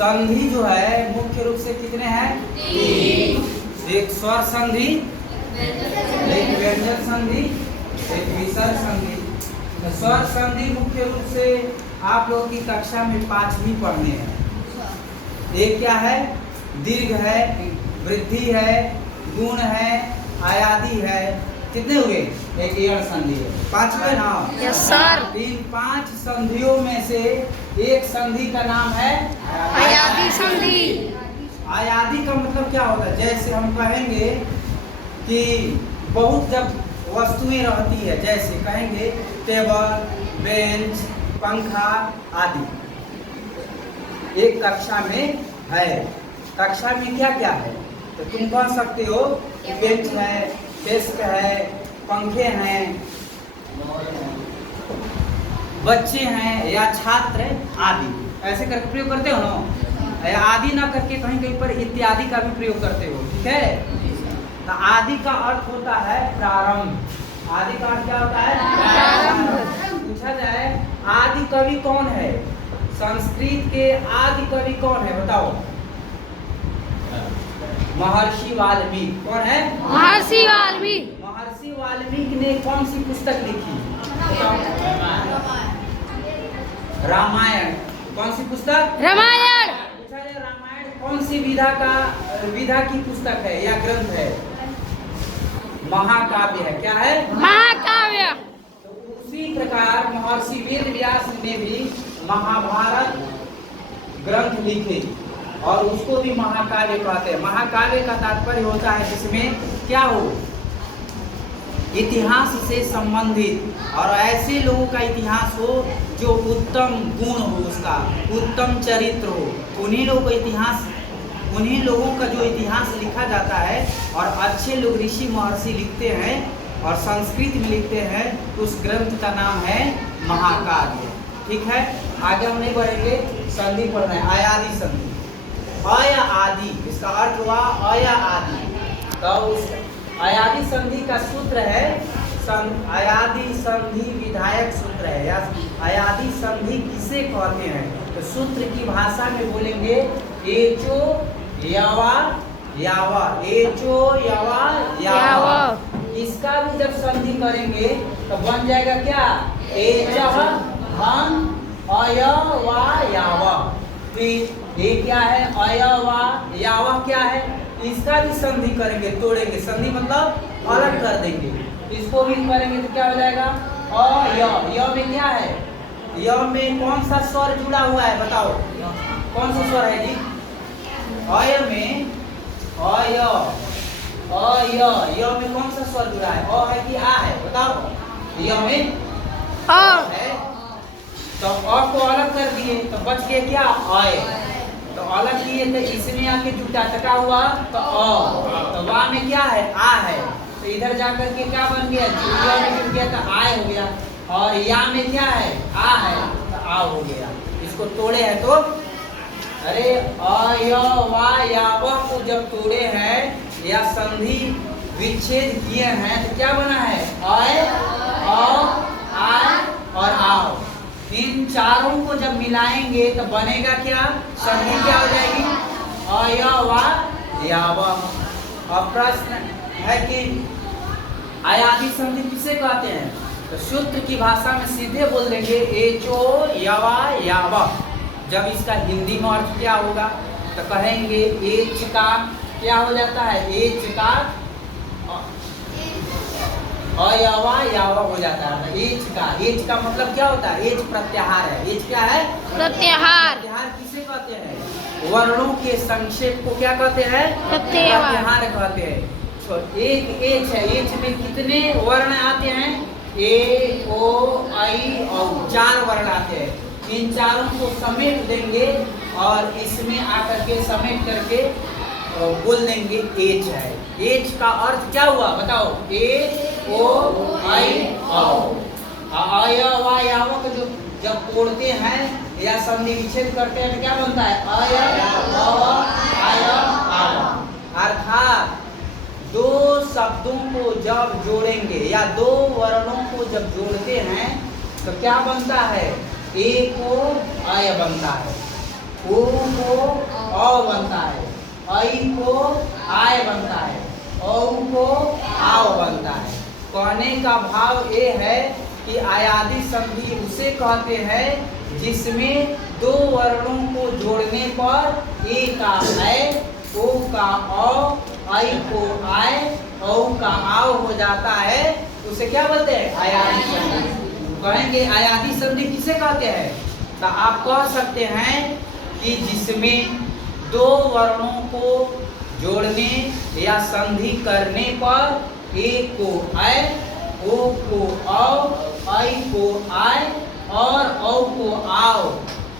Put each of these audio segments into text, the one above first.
संधि जो है मुख्य रूप से कितने हैं? 3। एक स्वर संधि, एक व्यंजन संधि, एक विसर्ग संधि। तो स्वर संधि मुख्य रूप से आप लोगों की कक्षा में 5वीं पढ़ने हैं। एक क्या है? दीर्घ है, वृद्धि है, गुण है, आयादी है। कितने हुए? एक यण संधि है। 5 हुए ना? Yes sir. इन 5 संधियों में से एक संधि का नाम है आयादी संधि। आयादी का मतलब क्या होता है? जैसे हम कहेंगे कि बहुत जब वस्तुएं रहती है, जैसे कहेंगे टेबल, बेंच, पंखा आदि, एक कक्षा में है। कक्षा में क्या क्या है? तो तुम कह सकते हो बेंच है, डेस्क है, पंखे हैं, बच्चे हैं या छात्र आदि। ऐसे करके प्रयोग करते हो ना? आदि ना करके कहीं कहीं पर इत्यादि का भी प्रयोग करते हो। ठीक है? तो आदि का अर्थ होता है प्रारंभ। आदि का अर्थ क्या होता है? प्रारंभ। पूछा जाए आदि कवि कौन है? संस्कृत के आदि कवि कौन है? बताओ। महर्षि वाल्मीकि। कौन है? महर्षि वाल्मीकि। महर्षि वाल्मीकि ने कौन सी पुस्तक लिखी? रामायण। कौन सी पुस्तक? रामायण। पूछा जाए रामायण कौन सी विधा की पुस्तक है या ग्रंथ है? महाकाव्य है। क्या है? महाकाव्य। तो उसी प्रकार महर्षि वेद व्यास ने भी महाभारत ग्रंथ लिखे और उसको भी महाकाव्य कहते हैं। महाकाव्य का तात्पर्य होता है जिसमें क्या हो? इतिहास से संबंधित और ऐसे लोगों का इतिहास हो जो उत्तम गुण हो, उसका उत्तम चरित्र हो। उन्हीं लोगों का जो इतिहास लिखा जाता है और अच्छे लोग ऋषि महर्षि लिखते हैं और संस्कृत में लिखते हैं, तो उस ग्रंथ का नाम है महाकाव्य। ठीक है? आगे हम नहीं बढ़ेंगे, संधि पढ़ना है। आयादी संधि। अय आदि, इसका अर्थ हुआ अय आदि। तो उस आयादी संधि का सूत्र है आयादी संधि विधायक सूत्र है या आयादी संधि किसे कहते हैं? तो सूत्र की भाषा में बोलेंगे एचो यवा यावा, एचो यवा यावा। इसका भी जब संधि करेंगे तो बन जाएगा क्या? एचह हम अय वा यावा। फिर ये क्या है? अय वा यावा क्या है? इसका भी संधि करेंगे, तोड़ेंगे। संधि मतलब अलग कर देंगे। इसको भी करेंगे तो क्या हो जाएगा? अ य में क्या है? य में कौन सा स्वर जुड़ा हुआ है? बताओ कौन सा स्वर है जी? अय में अय य में कौन सा स्वर जुड़ा है? अ है कि आ है? बताओ। य में अ है, तो अ को अलग कर दिए तो बच गया क्या? अय। तो अलग किए तो इसमें आके जुटा टका हुआ तो अ। तो वा में क्या है? आ है। तो इधर जाकर के क्या बन गया? जुड़ा में जुट गया तो आय हो गया। और या में क्या है? आ है तो आ हो गया। इसको तोड़े हैं तो अरे अय वा या व को जब तोड़े हैं या संधि विच्छेद किए हैं तो क्या बना है? अय, अ, आय और आओ। इन चारों को जब मिलाएंगे तो बनेगा क्या? संधि क्या हो जाएगी? अय वा या व। अब प्रश्न है कि आयादी संधि किसे कहते हैं? तो सूत्र की भाषा में सीधे बोल देंगे एचो यवा यावा। जब इसका हिंदी में अर्थ क्या होगा तो कहेंगे एच का क्या हो जाता है? एच का अयवा यावा हो जाता है। एच का मतलब क्या होता है? एच प्रत्याहार है। एच क्या है? प्रत्याहार। प्रत्याहार किसे कहते हैं? वर्णों के संक्षेप को क्या कहते हैं? प्रत्याहार कहते हैं। तो एक एच है, एच में कितने वर्ण आते हैं? ए ओ आई और 4 वर्ण आते हैं। इन चारों को समेट देंगे और इसमें आकर के समेट करके बोल देंगे एच है। एच का अर्थ क्या हुआ? बताओ। ए ओ आई अय वा याव को जो जब तोड़ते हैं या संधि विच्छेद करते हैं तो क्या बनता है? अय आय आव। अर्थात दो शब्दों को जब जोड़ेंगे या दो वर्णों को जब जोड़ते हैं तो क्या बनता है? ए को अय बनता है। ओ को औ बनता है, ऐ को आय बनता है, औ को आओ बनता है। कहने का भाव ये है कि आयादी संधि उसे कहते हैं जिसमें दो वर्णों को जोड़ने पर ए का ऐ, ओ का औ, ऐ को आय, औ का आओ हो जाता है, उसे क्या बोलते हैं? आयादी संधि। कहेंगे आयादी संधि किसे कहते हैं? तो आप कह सकते हैं कि जिसमें दो वर्णों को जोड़ने या संधि करने पर ए को ऐ, ओ को औ, ऐ को आय और औ को आओ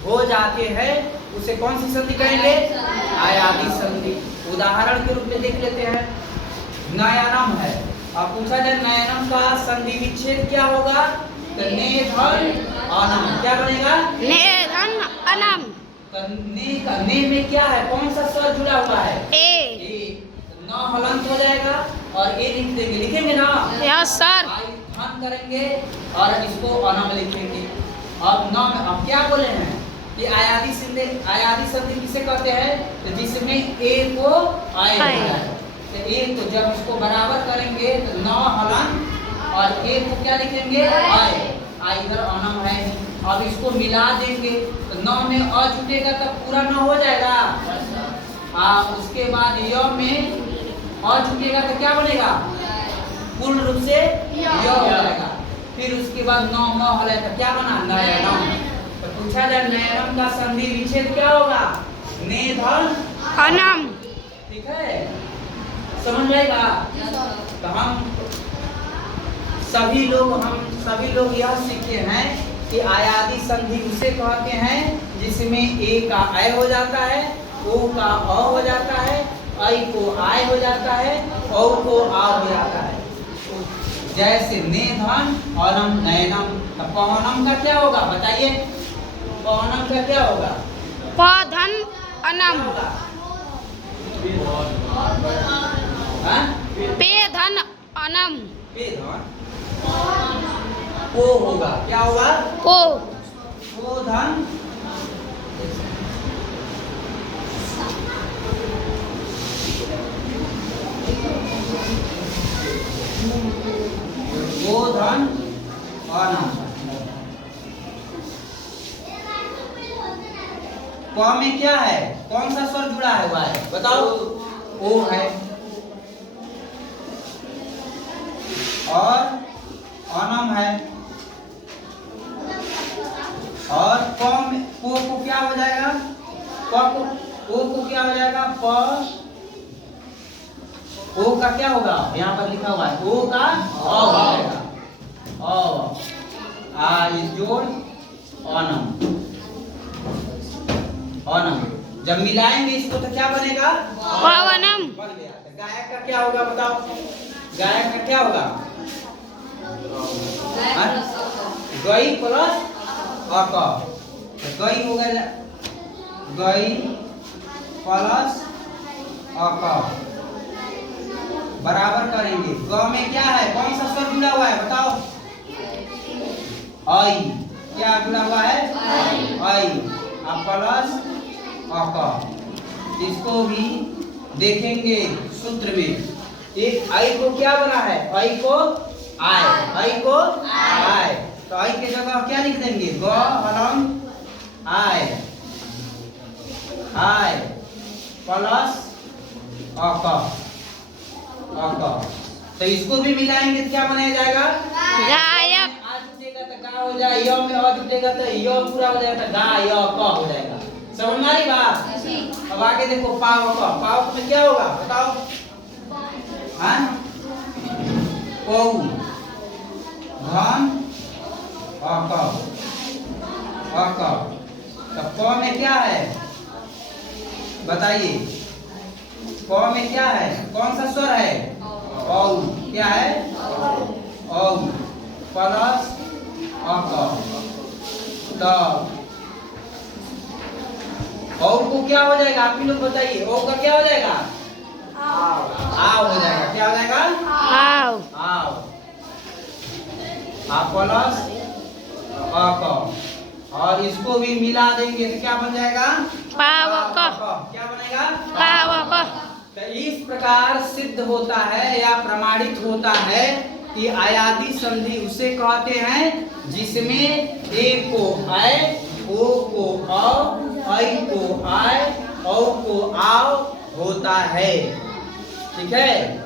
हो जाते हैं, उसे कौन सी संधि कहेंगे? आयादी संधि। उदाहरण के रूप में देख लेते हैं, नयनम है। अब पूछा जाए नयनम का संधि विच्छेद क्या होगा? तो ने धन अनम क्या बनेगा? ने धन अनम। तो ने में क्या है? कौन सा स्वर जुड़ा हुआ है? ए। न हलंत हो जाएगा और ए लिख देंगे, लिखेंगे ना? Yes sir. धन करेंगे और इसको अनम लिखेंगे। अब न में अब क्या बोले हैं कि आयादी संधि किसे कहते हैं? तो जिसमें ए को आय हो जाए। तो ए तो जब इसको बराबर करेंगे तो न हलन और ए को क्या लिखेंगे? आय। आय इधर अनम है, अब इसको मिला देंगे तो न में अ जुटेगा तब पूरा न हो जाएगा। उसके बाद य में अ जुटेगा तो क्या बनेगा? पूर्ण रूप से य हो जाएगा। फिर उसके बाद न म हले तो क्या बना? नयनम। तो पूछा जाए नयनम का संधि विच्छेद क्या होगा? ने धन अनम। ठीक है, समझ में आएगा? तो हम सभी लोग यह सीखे हैं कि आयादी संधि उसे कहते हैं जिसमें ए का ऐ हो जाता है, ओ का अ हो जाता है, ऐ को आय हो जाता है, औ को आ हो जाता है। जैसे ने धन अनम नयनम। तो पवनम का क्या होगा बताइए? पवनम का क्या होगा? प धन अनम। पे धन अनम। पे धन को होगा, क्या होगा? को धन अनम। क में क्या है? कौन सा स्वर जुड़ा हुआ है बताओ? ओ है। और अनम है। और को क्या हो जाएगा? ओ को क्या हो जाएगा? ओ का क्या होगा? यहाँ पर लिखा हुआ है ओ का अ हो जाएगा। इस जोड़ अनम। जब मिलाएंगे इसको तो क्या बनेगा? पवनम। बन गया। तो गायक का क्या होगा बताओ? गायक का क्या होगा? गई प्लस अक। तो गई होगा गई प्लस अक बराबर करेंगे। ग में क्या है? कौन सा स्वर जुड़ा हुआ है बताओ? ऐ। क्या जुड़ा हुआ है? ऐ। अब प्लस अक। इसको भी देखेंगे सूत्र में। एक ऐ को क्या बना है? ऐ को आय। ऐ को आय। तो ऐ के जगह क्या लिख देंगे? ग हलम आय। आय प्लस अक। तो इसको भी मिलाएंगे तो क्या बनाया जाएगा? गायक। आ जुटेगा तो गा हो जाए, य में अ जुटेगा तो य पूरा हो जाएगा तो गा य क हो जाएगा। समझ में आई बात? अब आगे देखो पावक। पावक में क्या होगा बताओ? हाँ पौ धन अक। तो प में क्या है बताइए? प में क्या है? कौन सा स्वर है? औ। क्या है? औ प्लस अक। तो औ को क्या हो जाएगा? आप ही लोग बताइए। औ का क्या हो जाएगा? आओ हो जाएगा। क्या हो जाएगा? आओ। आओ। प्लस अक। और इसको भी मिला देंगे तो क्या बन जाएगा? पावक क्या बनेगा? पावक तो इस प्रकार सिद्ध होता है या प्रमाणित होता है कि अयादि संधि उसे कहते हैं जिसमें ए को आय, ओ को औ, ऐ को आय, औ को आव होता है। ठीक है।